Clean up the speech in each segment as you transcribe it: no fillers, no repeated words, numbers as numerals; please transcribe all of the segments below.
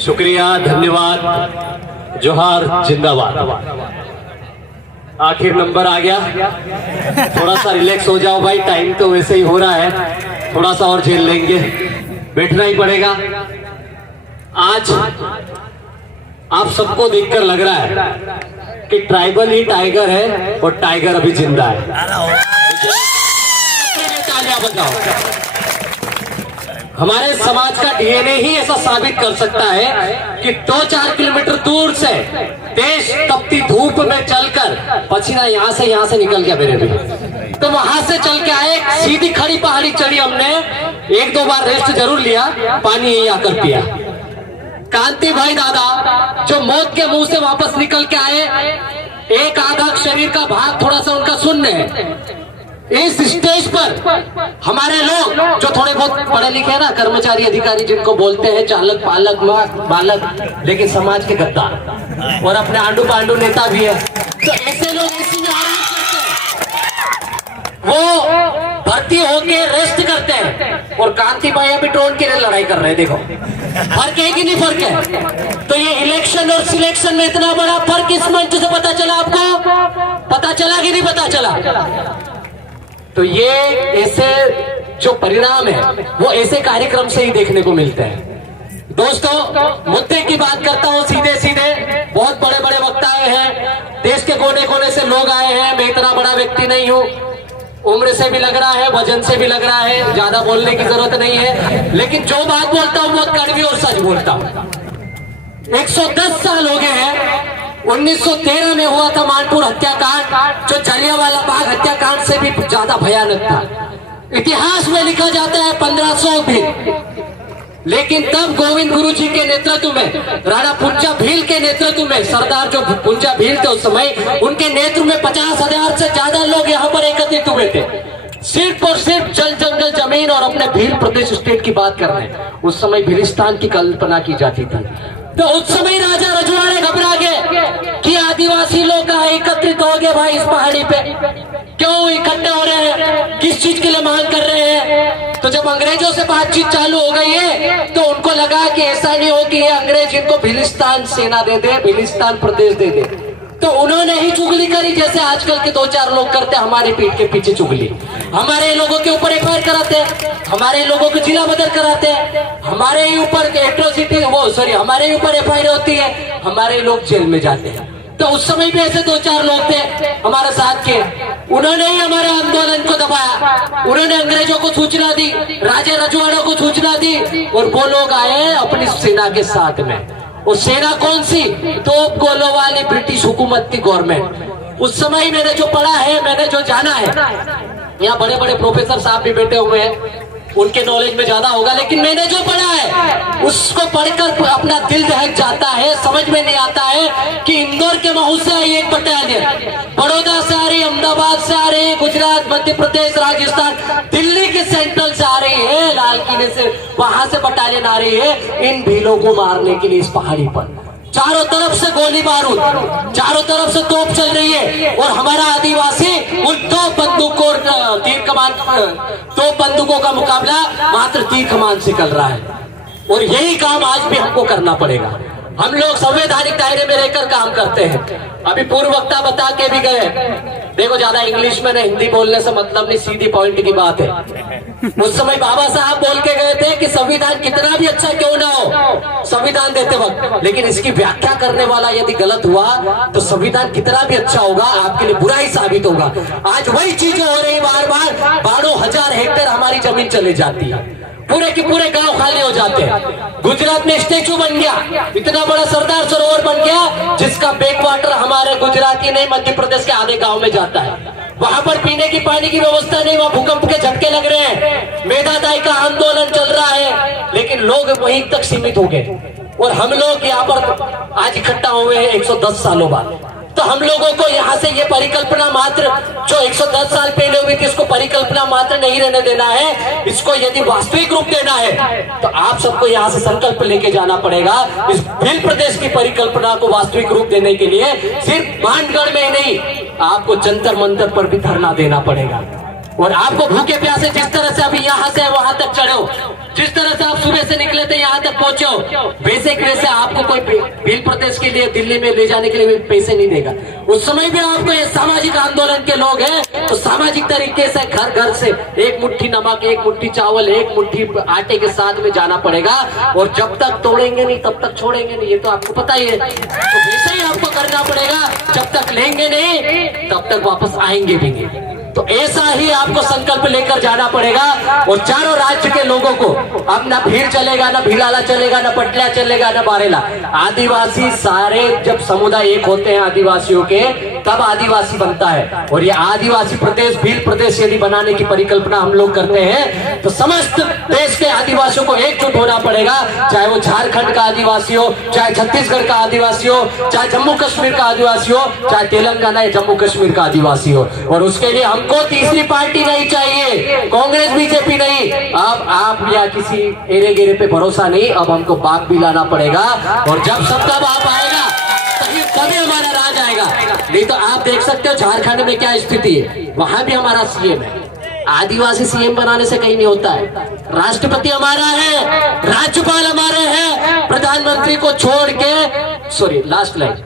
शुक्रिया, धन्यवाद, जोहार, जिंदाबाद। आखिर नंबर आ गया। थोड़ा सा रिलैक्स हो जाओ भाई, टाइम तो वैसे ही हो रहा है, थोड़ा सा और झेल लेंगे, बैठना ही पड़ेगा। आज आप सबको देखकर लग रहा है कि ट्राइबल ही टाइगर है और टाइगर अभी जिंदा है। तालियां बजाओ। हमारे समाज का डीएनए ही ऐसा साबित कर सकता है कि 2-4 किलोमीटर दूर से तेज तपती धूप में चलकर, पसीना यहाँ से निकल गया मेरे भी, तो वहां से चल के आए, सीधी खड़ी पहाड़ी चढ़ी हमने, 1-2 बार रेस्ट जरूर लिया, पानी यही आकर पिया। कांति भाई दादा जो मौत के मुंह से वापस निकल के आए, एक आधा शरीर का भाग थोड़ा सा उनका शून्य है। इस स्टेज पर हमारे लोग जो थोड़े बहुत पढ़े लिखे हैं ना, कर्मचारी अधिकारी जिनको बोलते हैं चालक पालक बालक, लेकिन समाज के गद्दार और अपने आंडू पांडू नेता भी है, तो ऐसे लोग इसी में आराम करते हैं, वो भर्ती होके रेस्ट करते हैं, और कांति भाई अभी ड्रोन के लिए लड़ाई कर रहे हैं। देखो फर्क है कि नहीं फर्क है? तो ये इलेक्शन और सिलेक्शन में इतना बड़ा फर्क इस मंच से पता चला, आपको पता चला कि नहीं पता चला? तो ये ऐसे जो परिणाम है वो ऐसे कार्यक्रम से ही देखने को मिलते हैं। दोस्तों, मुद्दे की बात करता हूं सीधे सीधे। बहुत बड़े बड़े वक्ता आए हैं, देश के कोने कोने से लोग आए हैं। मैं इतना बड़ा व्यक्ति नहीं हूं, उम्र से भी लग रहा है, वजन से भी लग रहा है, ज्यादा बोलने की जरूरत नहीं है, लेकिन जो बात बोलता हूं बहुत कड़वी और सच बोलता हूं। 110 साल हो गए हैं। 1913 में हुआ था मानपुर हत्याकांड, जो जलियांवाला बाग हत्याकांड से भी ज्यादा भयानक था। इतिहास में लिखा जाता है 1500 भी, लेकिन तब गोविंद गुरु जी के नेतृत्व में, राणा पुंजा भील के नेतृत्व में, सरदार जो पुंजा भील थे उस समय, उनके नेतृत्व में 50,000 से ज्यादा लोग यहाँ पर एकत्रित हुए थे। सिर्फ और सिर्फ जल जंगल जमीन और अपने भील प्रदेश स्टेट की बात कर रहे हैं। उस समय भीलिस्तान की कल्पना की जाती थी। तो उस समय राजा रजवाड़े घबरा गए कि आदिवासी लोग एकत्रित हो गए भाई इस पहाड़ी पे, क्यों इकट्ठे हो रहे हैं, किस चीज के लिए मांग कर रहे हैं? तो जब अंग्रेजों से बातचीत चालू हो गई है तो उनको लगा कि ऐसा नहीं हो कि ये अंग्रेज इनको भीलिस्तान सेना दे दे, भीलिस्तान प्रदेश दे दे। तो उन्होंने ही चुगली करी, जैसे आजकल के 2-4 लोग करते हैं, हमारे पीठ के पीछे चुगली। हमारे लोगों के ऊपर एफआईआर कराते हैं, हमारे लोगों को जिला बदल कराते हैं, हमारे ही ऊपर एट्रोसिटी हमारे ही ऊपर एफआईआर होती है, हमारे लोग जेल में जाते हैं। तो उस समय भी ऐसे 2-4 लोग थे हमारे साथ के, उन्होंने ही हमारे आंदोलन को दबाया। उन्होंने अंग्रेजों को सूचना दी, राजा रजवाड़ों को सूचना दी, और वो लोग आए अपनी सेना के साथ में। और सेना कौन सी? तोप गोलों वाली ब्रिटिश हुकूमत की गवर्नमेंट। उस समय मैंने जो पढ़ा है, मैंने जो जाना है, यहाँ बड़े बड़े प्रोफेसर साहब भी बैठे हुए हैं, उनके नॉलेज में ज्यादा होगा, लेकिन मैंने जो पढ़ा है उसको पढ़कर अपना दिल दहक जाता है। समझ में नहीं आता है कि इंदौर के महू से आई एक बटालियन, बड़ौदा से आ रही, अहमदाबाद से आ रही, गुजरात, मध्य प्रदेश, राजस्थान, दिल्ली के सेंट्रल से आ रही है, लाल किले से वहां से बटालियन आ रही है इन भीलों को मारने के लिए। इस पहाड़ी पर चारों तरफ से गोली बारूद, चारों तरफ से तोप चल रही है, और हमारा आदिवासी उन 2 बंदूकों का मुकाबला मात्र तीर कमान से कर रहा है। और यही काम आज भी हमको करना पड़ेगा। हम लोग संवैधानिक दायरे में रहकर काम करते हैं। अभी पूर्व वक्ता बता के भी गए, देखो ज्यादा इंग्लिश में हिंदी बोलने से मतलब नहीं, सीधी पॉइंट की बात है। उस समय बाबा साहब बोल के गए थे कि संविधान कितना भी अच्छा क्यों ना हो संविधान देते वक्त, लेकिन इसकी व्याख्या करने वाला यदि गलत हुआ तो संविधान कितना भी अच्छा होगा आपके लिए बुरा ही साबित होगा। आज वही चीजें हो रही, बार बार 12,000 हेक्टेयर हमारी जमीन चली जाती है, पूरे के पूरे गांव खाली हो जाते हैं। गुजरात में स्टेचू बन गया, इतना बड़ा सरदार सरोवर बन गया, जिसका बैक वाटर हमारे गुजराती नहीं, मध्य प्रदेश के आधे गांव में जाता है। वहां पर पीने की पानी की व्यवस्था नहीं, वहां भूकंप के झटके लग रहे हैं, मेदादाई का आंदोलन चल रहा है, लेकिन लोग वहीं तक सीमित हो गए। और हम लोग यहाँ पर आज इकट्ठा हुए हैं 110 सालों बाद। तो हम लोगों को यहाँ से ये परिकल्पना मात्र जो 110 साल पहले हुई थी, इसको परिकल्पना मात्र नहीं रहने देना है। इसको यदि वास्तविक रूप देना है तो आप सबको यहाँ से संकल्प लेके जाना पड़ेगा। इस भील प्रदेश की परिकल्पना को वास्तविक रूप देने के लिए सिर्फ भानगढ़ में ही नहीं, आपको जंतर मंतर पर भी धरना देना पड़ेगा। और आपको भूखे प्यासे जिस तरह से अभी यहाँ से वहां तक चढ़े हो, जिस तरह से आप सुबह से निकले थे यहाँ तक पहुंचे हो, बेसिक वे से आपको कोई भील प्रदेश के लिए दिल्ली में ले जाने के लिए भी पैसे नहीं देगा। उस समय भी आपको ये सामाजिक आंदोलन के लोग हैं तो सामाजिक तरीके से घर घर से एक मुट्ठी नमक, एक मुट्ठी चावल, एक मुट्ठी आटे के साथ में जाना पड़ेगा। और जब तक तोड़ेंगे नहीं तब तक छोड़ेंगे नहीं, ये तो आपको पता ही है। तो वैसे ही आपको करना पड़ेगा, जब तक लेंगे नहीं तब तक वापस आएंगे भी नहीं। तो ऐसा ही आपको संकल्प लेकर जाना पड़ेगा। और चारों राज्य के लोगों को अब ना भीड़ चलेगा, ना भीलाला चलेगा, ना पटला चलेगा, ना बारेला। आदिवासी सारे जब समुदाय एक होते हैं आदिवासियों के, तब आदिवासी बनता है। और ये आदिवासी प्रदेश, भील प्रदेश यदि बनाने की परिकल्पना हम लोग करते हैं तो समस्त देश के आदिवासियों को एकजुट होना पड़ेगा। चाहे वो झारखंड का आदिवासी हो, चाहे छत्तीसगढ़ का आदिवासी हो, चाहे जम्मू कश्मीर का आदिवासी हो, चाहे तेलंगाना या जम्मू कश्मीर का आदिवासी हो। और उसके लिए हमको तीसरी पार्टी नहीं चाहिए, कांग्रेस बीजेपी नहीं। अब आप या किसी एरे गेरे पे भरोसा नहीं, अब हमको बाप भी लाना पड़ेगा। और जब सबका बाप आएगा तभी हमारा राज आएगा। नहीं तो आप देख सकते हो झारखंड में क्या स्थिति है, वहां भी हमारा सीएम है। आदिवासी सीएम बनाने से कहीं नहीं होता है। राष्ट्रपति हमारा है, राज्यपाल हमारे हैं, प्रधानमंत्री को छोड़ के, सॉरी लास्ट लाइन,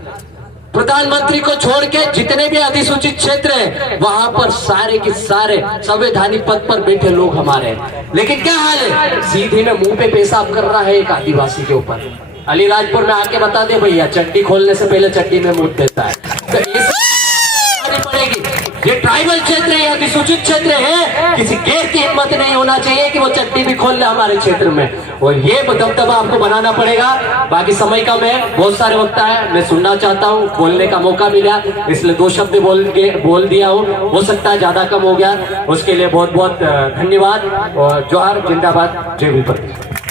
प्रधानमंत्री को छोड़ के जितने भी अधिसूचित क्षेत्र हैं वहां पर सारे के सारे संवैधानिक पद पर बैठे लोग हमारे हैं। लेकिन क्या हाल है, सीधे में मुंह पे पेशाब कर रहा है एक आदिवासी के ऊपर। अलीराजपुर में आके बता दे भैया, चट्टी खोलने से पहले चट्टी में मुंह देता है। तो इसे पड़ेगी, ये ट्राइबल क्षेत्र है, अधिसूचित क्षेत्र है, किसी गैर की हिम्मत नहीं होना चाहिए कि वो चट्टी भी खोल ले हमारे क्षेत्र में। और ये दबदबा आपको बनाना पड़ेगा। बाकी समय कम है, बहुत सारे वक्त है, मैं सुनना चाहता हूँ, बोलने का मौका मिला इसलिए 2 शब्द बोल दिया हूँ। हो सकता है ज्यादा कम हो गया, उसके लिए बहुत बहुत धन्यवाद। और जोहार, जिंदाबाद, जय भील प्रदेश।